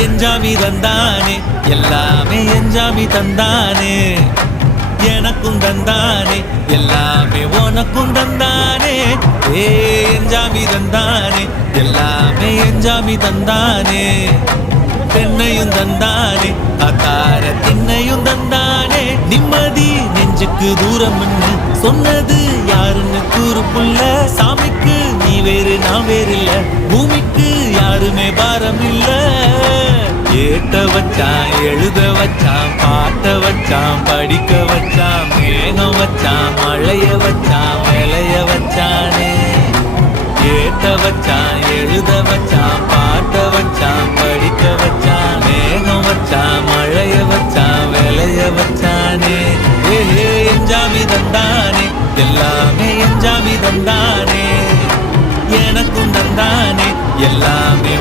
எஞ்சாமி தந்தானே எல்லாமே எஞ்சாமி தந்தானே எனக்கும் தந்தானே எல்லாமே உனக்கும் தந்தானே எஞ்சாமி தந்தானே எல்லாமே எஞ்சாமி தந்தானே தென்னையும் தந்தானே அத்தார திண்ணையும் தந்தானே நிம்மதி நெஞ்சுக்கு தூரம்னு சொன்னது யாருன்னு கூறுப்புள்ள சாமிக்கு நீ வேறு நான் வேறு இல்ல பூமிக்கு யாருமே பாரம் இல்ல ஏத்த வச்சான் எழுத வச்சான் பாட்ட வச்சான் படிக்க வச்சான் மேகம் வச்சான் மழைய வச்சான் விளைய வச்சானே ஏத்த வச்சான் எழுத வச்சான் பாட்ட வச்சான் படிக்க வச்சான் மேகம் வச்சான் மழைய வச்சான் விளைய வச்சானே எஞ்சாமி தந்தானே எல்லாமே எஞ்சாமி தந்தானே எனக்கும் தந்தானே எல்லாமே